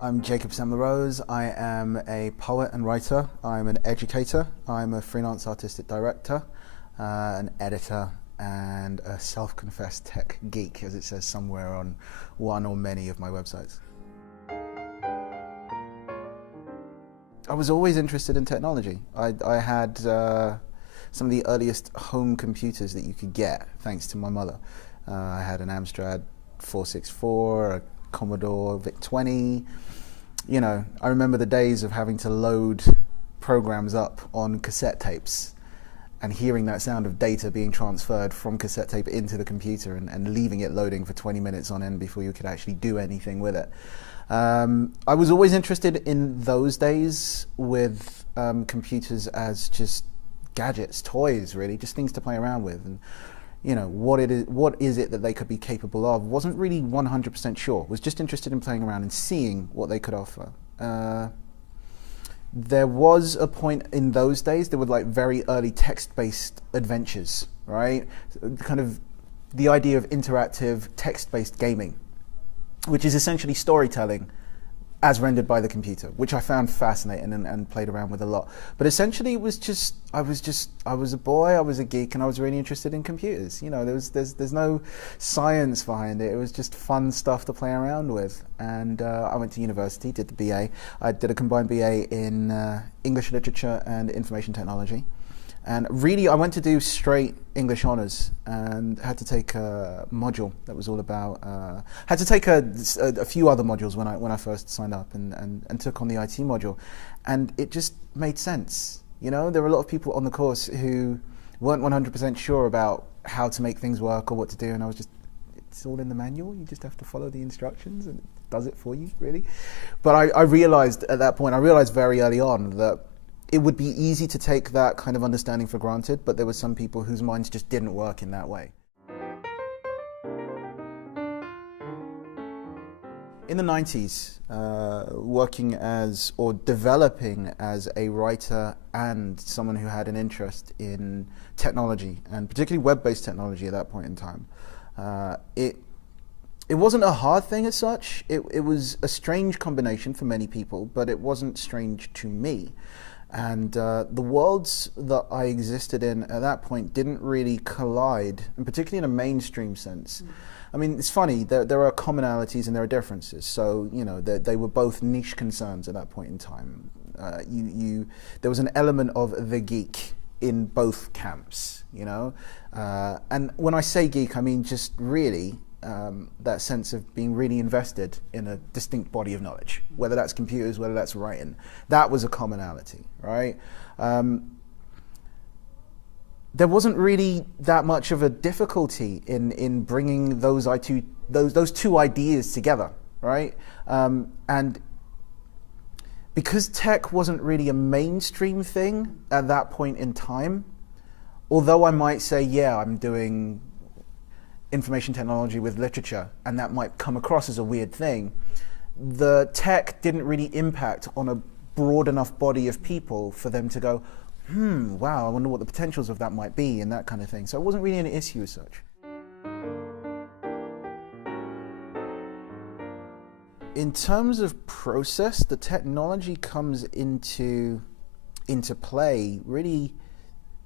I'm Jacob SamLa. I am a poet and writer. I'm an educator. I'm a freelance artistic director, an editor, and a self-confessed tech geek, as it says somewhere on one or many of my websites. I was always interested in technology. I had some of the earliest home computers that you could get, thanks to my mother. I had an Amstrad 464, a Commodore VIC-20. You know, I remember the days of having to load programs up on cassette tapes and hearing that sound of data being transferred from cassette tape into the computer and leaving it loading for 20 minutes on end before you could actually do anything with it. I was always interested in those days with computers as just gadgets, toys, really, just things to play around with. And you know, what is it that they could be capable of? Wasn't really 100% sure. Was just interested in playing around and seeing what they could offer. There was a point in those days, there were like very early text-based adventures, right? Kind of the idea of interactive text-based gaming, which is essentially storytelling as rendered by the computer, which I found fascinating and played around with a lot. But essentially it was just, I was a boy, I was a geek, and I was really interested in computers. You know, there's no science behind it. It was just fun stuff to play around with. And I went to university, did the BA. I did a combined BA in English literature and information technology. And really, I went to do straight English honours and had to take a module that was all about. Had to take a few other modules when I first signed up and took on the IT module, and it just made sense. You know, there were a lot of people on the course who weren't 100% sure about how to make things work or what to do, and I was just, it's all in the manual. You just have to follow the instructions, and it does it for you, really. But I realised at that point, I realised very early on that it would be easy to take that kind of understanding for granted, but there were some people whose minds just didn't work in that way. In the 90s, working as, or developing as a writer and someone who had an interest in technology, and particularly web-based technology at that point in time, it wasn't a hard thing as such. It was a strange combination for many people, but it wasn't strange to me. And the worlds that I existed in at that point didn't really collide, and particularly in a mainstream sense. I mean, it's funny, there are commonalities and there are differences. So, you know, they were both niche concerns at that point in time. There was an element of the geek in both camps, you know. And when I say geek, I mean just really that sense of being really invested in a distinct body of knowledge, whether that's computers, whether that's writing. That was a commonality, right? There wasn't really that much of a difficulty in bringing those two ideas together, right? And because tech wasn't really a mainstream thing at that point in time, although I might say, yeah, I'm doing information technology with literature, and that might come across as a weird thing, the tech didn't really impact on a broad enough body of people for them to go, wow, I wonder what the potentials of that might be, and that kind of thing. So it wasn't really an issue as such. In terms of process, the technology comes into play really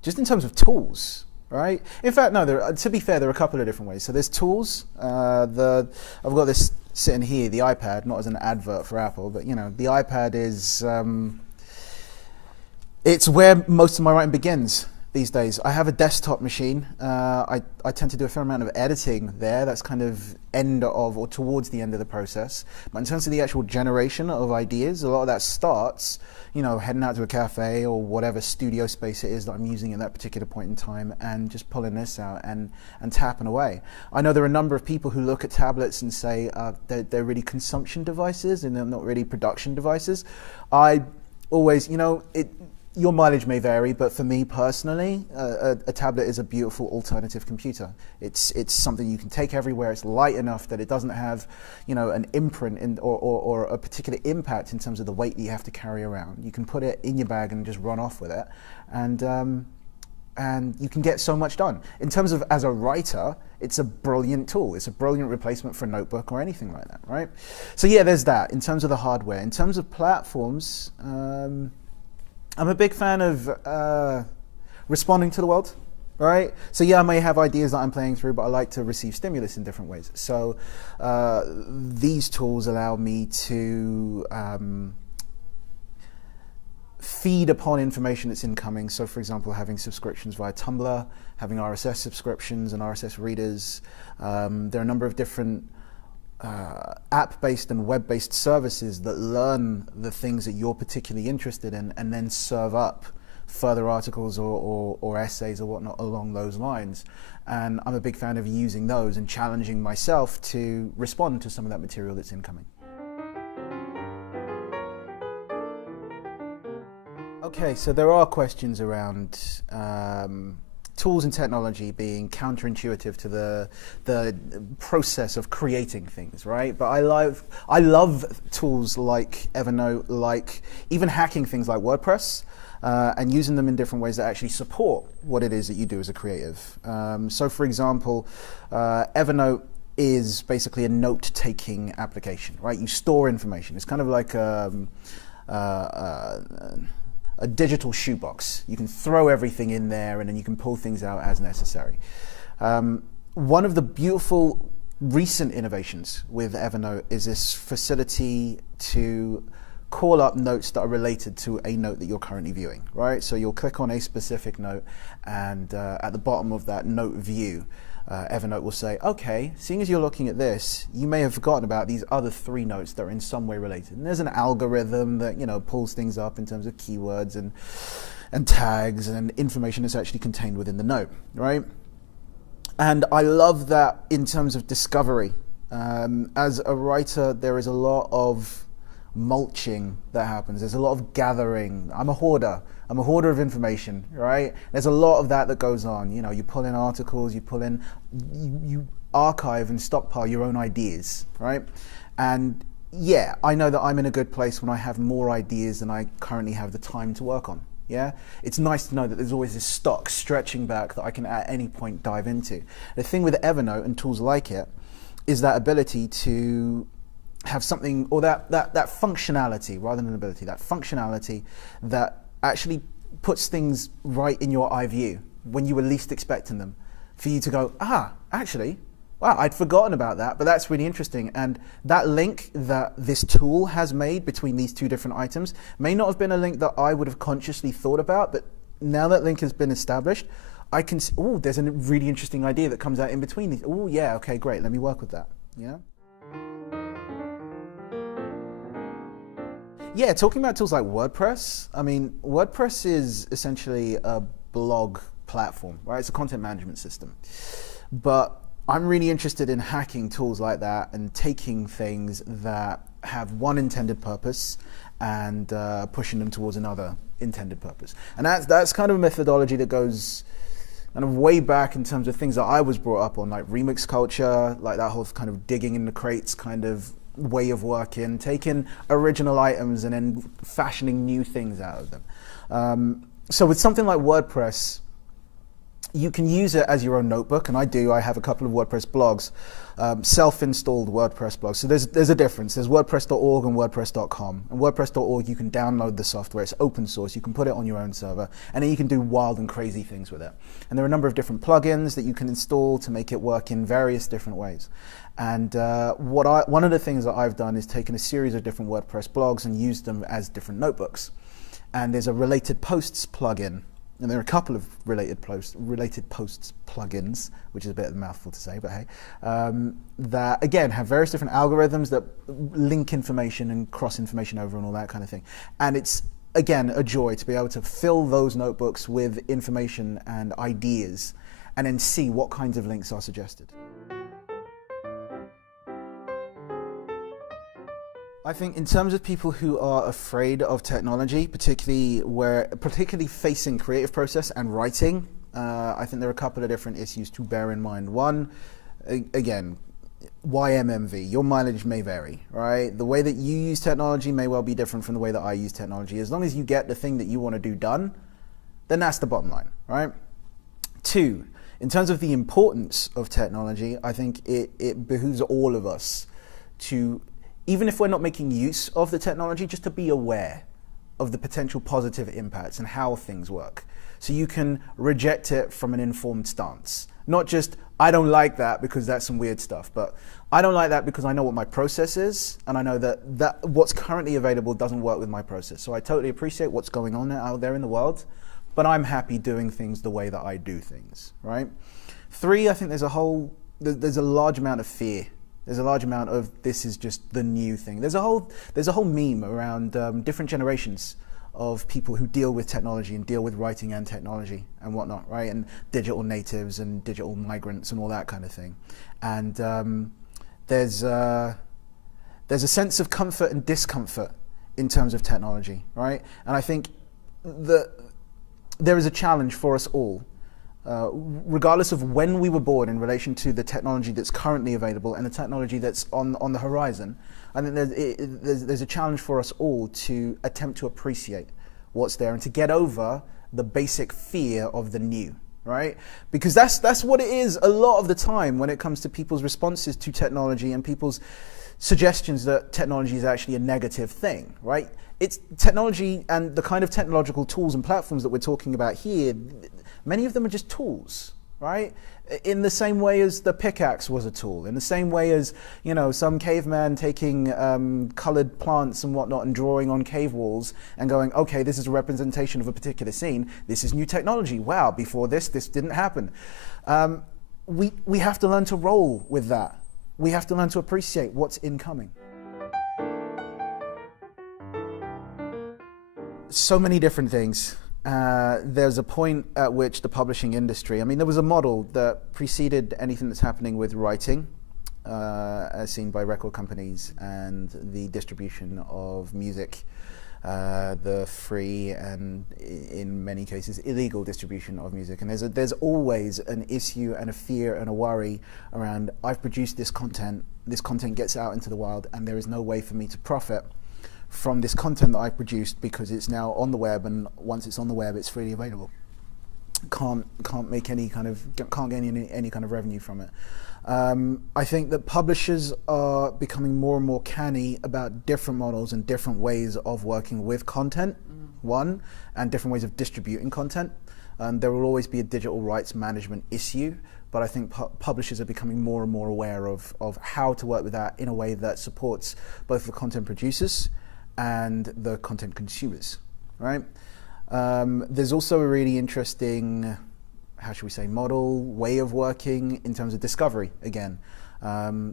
just in terms of tools. Right? In fact, no, to be fair, there are a couple of different ways. So there's tools. I've got this sitting here, the iPad, not as an advert for Apple, but you know, the iPad is, it's where most of my writing begins these days. I have a desktop machine. I tend to do a fair amount of editing there. That's kind of end of, or towards the end of the process. But in terms of the actual generation of ideas, a lot of that starts, you know, heading out to a cafe or whatever studio space it is that I'm using at that particular point in time, and just pulling this out and tapping away. I know there are a number of people who look at tablets and say they're really consumption devices and they're not really production devices. I always, you know, your mileage may vary, but for me personally, a tablet is a beautiful alternative computer. It's something you can take everywhere. It's light enough that it doesn't have, you know, an imprint or a particular impact in terms of the weight that you have to carry around. You can put it in your bag and just run off with it. And and you can get so much done. In terms of as a writer, it's a brilliant tool. It's a brilliant replacement for a notebook or anything like that, right? So yeah, there's that in terms of the hardware. In terms of platforms, I'm a big fan of responding to the world, right? So yeah, I may have ideas that I'm playing through, but I like to receive stimulus in different ways. So these tools allow me to feed upon information that's incoming. So for example, having subscriptions via Tumblr, having RSS subscriptions and RSS readers. There are a number of different app-based and web-based services that learn the things that you're particularly interested in and then serve up further articles or essays or whatnot along those lines. And I'm a big fan of using those and challenging myself to respond to some of that material that's incoming. Okay, so there are questions around tools and technology being counterintuitive to the process of creating things, right? But I love tools like Evernote, like even hacking things like WordPress, and using them in different ways that actually support what it is that you do as a creative. So for example, Evernote is basically a note-taking application, right? You store information. It's kind of like a digital shoebox. You can throw everything in there and then you can pull things out as necessary. One of the beautiful recent innovations with Evernote is this facility to call up notes that are related to a note that you're currently viewing, right? So you'll click on a specific note and at the bottom of that note view, Evernote will say, okay, seeing as you're looking at this, you may have forgotten about these other 3 notes that are in some way related. And there's an algorithm that, you know, pulls things up in terms of keywords and tags and information that's actually contained within the note, right? And I love that in terms of discovery. As a writer, there is a lot of mulching that happens. There's a lot of gathering. I'm a hoarder of information, right? There's a lot of that goes on. You know, you pull in articles, you archive and stockpile your own ideas, right? And yeah, I know that I'm in a good place when I have more ideas than I currently have the time to work on. Yeah, it's nice to know that there's always this stock stretching back that I can at any point dive into. The thing with Evernote and tools like it is that ability to have something, or that functionality rather than ability, that functionality that actually puts things right in your eye view when you were least expecting them, for you to go, actually, wow, I'd forgotten about that, but that's really interesting. And that link that this tool has made between these 2 different items may not have been a link that I would have consciously thought about, but now that link has been established, I can see, oh, there's a really interesting idea that comes out in between these. Oh yeah, okay, great, let me work with that, yeah? Yeah, talking about tools like WordPress, I mean, WordPress is essentially a blog platform, right? It's a content management system. But I'm really interested in hacking tools like that and taking things that have one intended purpose and pushing them towards another intended purpose. And that's kind of a methodology that goes kind of way back in terms of things that I was brought up on, like remix culture, like that whole kind of digging in the crates kind of way of working, taking original items and then fashioning new things out of them. So with something like WordPress, you can use it as your own notebook, and I have a couple of WordPress blogs, self-installed WordPress blogs. So there's a difference. There's WordPress.org and WordPress.com. And WordPress.org, you can download the software. It's open source. You can put it on your own server, and then you can do wild and crazy things with it. And there are a number of different plugins that you can install to make it work in various different ways. And one of the things that I've done is taken a series of different WordPress blogs and used them as different notebooks. And there's a related posts plugin. And there are a couple of related posts plugins, which is a bit of a mouthful to say, but hey, that again have various different algorithms that link information and cross information over and all that kind of thing. And it's, again, a joy to be able to fill those notebooks with information and ideas and then see what kinds of links are suggested. I think in terms of people who are afraid of technology, particularly facing creative process and writing, I think there are a couple of different issues to bear in mind. One, again, YMMV, your mileage may vary, right? The way that you use technology may well be different from the way that I use technology. As long as you get the thing that you want to do done, then that's the bottom line, right? Two, in terms of the importance of technology, I think it behooves all of us to, even if we're not making use of the technology, just to be aware of the potential positive impacts and how things work. So you can reject it from an informed stance. Not just, I don't like that because that's some weird stuff, but I don't like that because I know what my process is, and I know that what's currently available doesn't work with my process. So I totally appreciate what's going on out there in the world, but I'm happy doing things the way that I do things, right? Three, I think there's a large amount of fear. There's a large amount of, this is just the new thing. There's a whole meme around different generations of people who deal with technology and deal with writing and technology and whatnot, right? And digital natives and digital migrants and all that kind of thing. And there's a sense of comfort and discomfort in terms of technology, right? And I think that there is a challenge for us all, regardless of when we were born, in relation to the technology that's currently available and the technology that's on the horizon. I think there's a challenge for us all to attempt to appreciate what's there and to get over the basic fear of the new, right? Because that's what it is a lot of the time when it comes to people's responses to technology and people's suggestions that technology is actually a negative thing, right? It's technology, and the kind of technological tools and platforms that we're talking about here, many of them are just tools, right? In the same way as the pickaxe was a tool, in the same way as, you know, some caveman taking colored plants and whatnot and drawing on cave walls and going, okay, this is a representation of a particular scene. This is new technology. Wow, before this didn't happen. We have to learn to roll with that. We have to learn to appreciate what's incoming. So many different things. There's a point at which the publishing industry, I mean, there was a model that preceded anything that's happening with writing, as seen by record companies and the distribution of music, the free and in many cases illegal distribution of music. And there's always an issue and a fear and a worry around, I've produced this content gets out into the wild, and there is no way for me to profit from this content that I produced because it's now on the web, and once it's on the web, it's freely available. Can't get any kind of revenue from it. I think that publishers are becoming more and more canny about different models and different ways of working with content, and different ways of distributing content. There will always be a digital rights management issue, but I think publishers are becoming more and more aware of how to work with that in a way that supports both the content producers and the content consumers, right? There's also a really interesting, how should we say, way of working in terms of discovery again.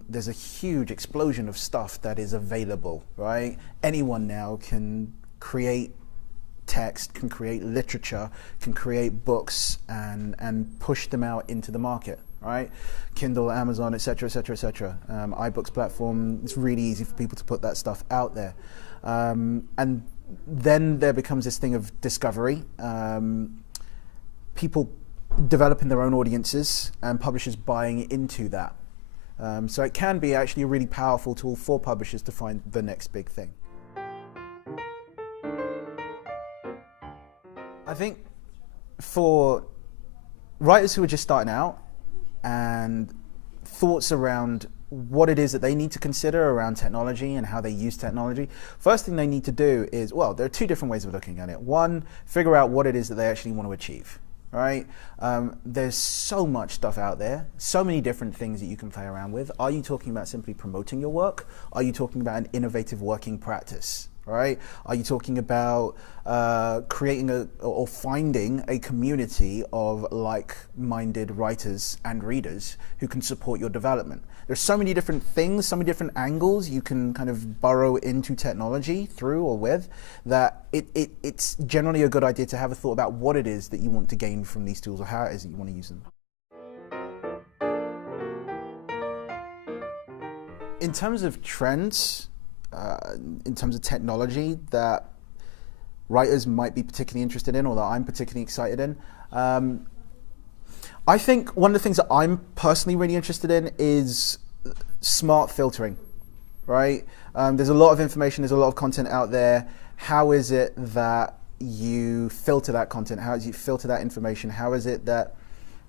There's a huge explosion of stuff that is available, right? Anyone now can create text, can create literature, can create books and push them out into the market, right? Kindle, Amazon, etc., etc., etc. iBooks platform, it's really easy for people to put that stuff out there. And then there becomes this thing of discovery, people developing their own audiences and publishers buying into that. So it can be actually a really powerful tool for publishers to find the next big thing. I think for writers who are just starting out and thoughts around what it is that they need to consider around technology and how they use technology, first thing they need to do is, well, there are two different ways of looking at it. One, figure out what it is that they actually want to achieve, right? There's so much stuff out there, so many different things that you can play around with. Are you talking about simply promoting your work? Are you talking about an innovative working practice? Right? Are you talking about creating or finding a community of like-minded writers and readers who can support your development? There's so many different things, so many different angles you can kind of burrow into technology through or with, that it's generally a good idea to have a thought about what it is that you want to gain from these tools or how it is that you want to use them. In terms of trends, in terms of technology that writers might be particularly interested in or that I'm particularly excited in, I think one of the things that I'm personally really interested in is smart filtering, right? There's a lot of information, there's a lot of content out there. How is it that you filter that content? How do you filter that information? How is it that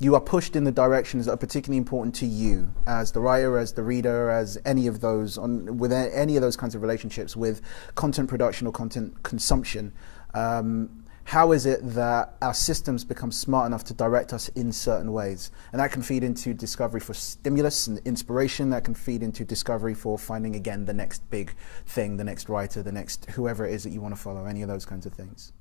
you are pushed in the directions that are particularly important to you as the writer, as the reader, as any of those, with any of those kinds of relationships with content production or content consumption. How is it that our systems become smart enough to direct us in certain ways? And that can feed into discovery for stimulus and inspiration. That can feed into discovery for finding, again, the next big thing, the next writer, the next whoever it is that you want to follow, any of those kinds of things.